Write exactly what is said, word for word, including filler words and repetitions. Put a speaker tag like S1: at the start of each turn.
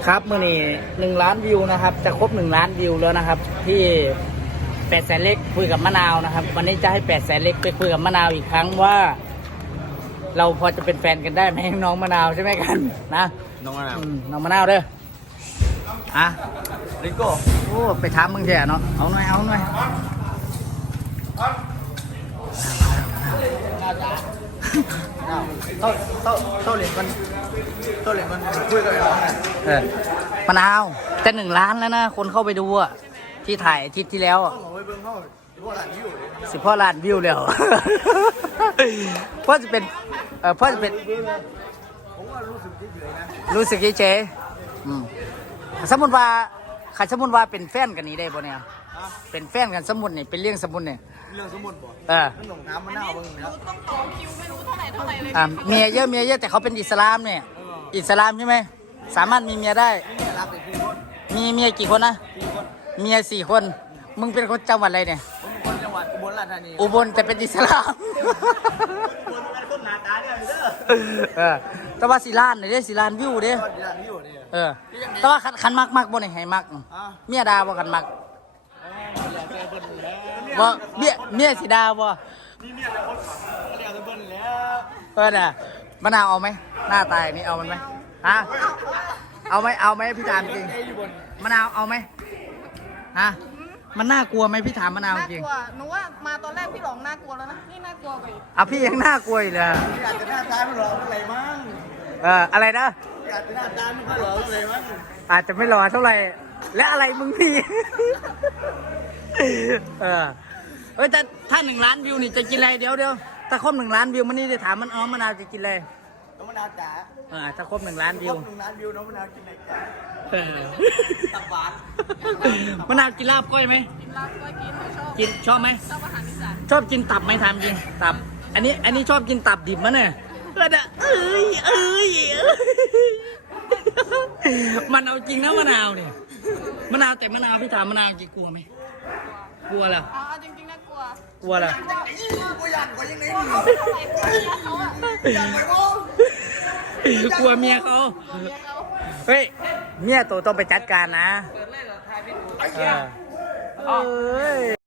S1: ครับมื่อนี้หนึ่งล้านวิวนะครับจะครบหนึ่งล้านวิวแล้วนะครับที่แปดแสนเล็กคุยกับมะนาวนะครับวันนี้จะให้แปดแสนเล็กไปคุยกับมะนาวอีกครั้งว่า เราพอจะเป็นแฟนกันได้ไหมน้องมะนาวใช่ไหมกันนะ
S2: น้องมะนาว
S1: น้องมะนาวเด้ออ่ะ
S2: ริโก้
S1: โอ้ไปถามมึงแค่เนาะเอาหน่อยเอาหน่อย
S2: โต้โต้โต้เหรียญมันโต้เหรียญมันคุยกันน้องไง
S1: เออมะนาวจะหนึ่งล้านแล้วนะคนเข้าไปดูอ่ะที่ถ่ายอาทิตย์ที่แล้วอ่ะสิบพ่อล้านวิวแล้วพ่อจะเป็นเออพ่อจะเป็น
S2: ผมว่ารู้สึกเฉยๆนะ
S1: รู้สึกเฉยๆอืมสมมุติว่าขันสมมุติว่าเป็นแฟนกันนี้ได้ป่ะเนี่ยเป็นแฟนกันสมมุติเนี่ยเป็นเรื่องสมมุติเนี่ย
S2: เรื่องสมมุติบ่
S1: เออ
S2: ขนมน้ำมะนาวมึงนะ
S3: ต้องต่อคิวไม่รู้เท่าไหร่เท่าไหร่เลย
S1: อ่าเมียเยอะเมียเยอะแต่เขาเป็นอิสลามเนี่ยอิสลามใช่ไหมสามารถมีเมียได้
S2: รับไปกี่คน
S1: มีเมียกี่คนนะ
S2: กี่คน
S1: เมียสี่คนมึงเป็นคนจังหวัดอะไรเนี่ย
S2: ผมเป็นคนจังหวัดอุบลราชธานี
S1: อุบลแต่เป็นอิสลาม
S2: อุบลเป็นคนหน้าตาเนี่ยเด้อ
S1: เออแต่ว่าสีล้านเนี่ยสีล้านวิวเด้อเออแต่ว่าคันมักมักบ่เนี่ยให้มักเมียดาบ่คันมักบ่เมียเมียสีดาบ่
S2: นี่เมียเป็นคนเรียกเบิ้ลแล้ว
S1: เออน่ะมะนาวเอาไหมหน้าตายนี่เอามันไหมฮะเอาไหมเอาไหมพี่ถามจริงมะนาวเอาไหมฮะมันน่ากลัวไหมพี่ถามมะนาวจริง
S3: น่ากลัวหนูว่ามาตอนแรกพี่หลงน่ากลัวแล้วนะนี่น่ากลัวไป
S1: อ่ะพี่ยังน่ากลัวอีกเลย
S2: พี่อาจจะหน้าตาไม่หล่อเท่าไหร่มั้ง
S1: เอออะไรนะ
S2: พี่อาจจะหน้าตาไม่ค่อยหล่อเท่าไหร่มั้ง
S1: อาจจะไม่หล่อเท่าไหร่และอะไรมึงพี่เออเฮ้ยแต่ถ้าหนึ่งล้านวิวนี่จะกินอะไรเดี๋ยวเดี๋ยวถ้าครบหนึ่งล้านวิวมันนี่จะถามมันอ๋อมะนาวจะกินอะไร
S2: น้องมะนาวจ๋า
S1: เออถ้าครบหนึ่งล้านวิว
S2: ครบหนึ่งล้านวิวน้องมะนาวกินอะไรจ๋าตับหวาน
S1: มะนาวกินลาบก้อยไหม
S3: กินลาบก้อยกินหนูชอบ
S1: กินชอบไหม
S3: ชอบอาหารอีสาน
S1: ชอบกินตับไหมถามจริงตับอันนี้อันนี้ชอบกินตับดิบมั้ยเนี่ยเออเอ้ยเอ้ยมันเอาจริงนะมะนาวเนี่ยมะนาวแต่มะนาวพี่ถามมะนาวจริงกลัวไหมกลัวเหรอ
S3: อ๋อจริงๆน่ากลัว
S1: กลัวเหรอ
S2: กูอยากกว่ายังไง
S1: กลัวเมียเขาเฮ้ยเมียโตต้องไปจัดการนะเออเอ้ย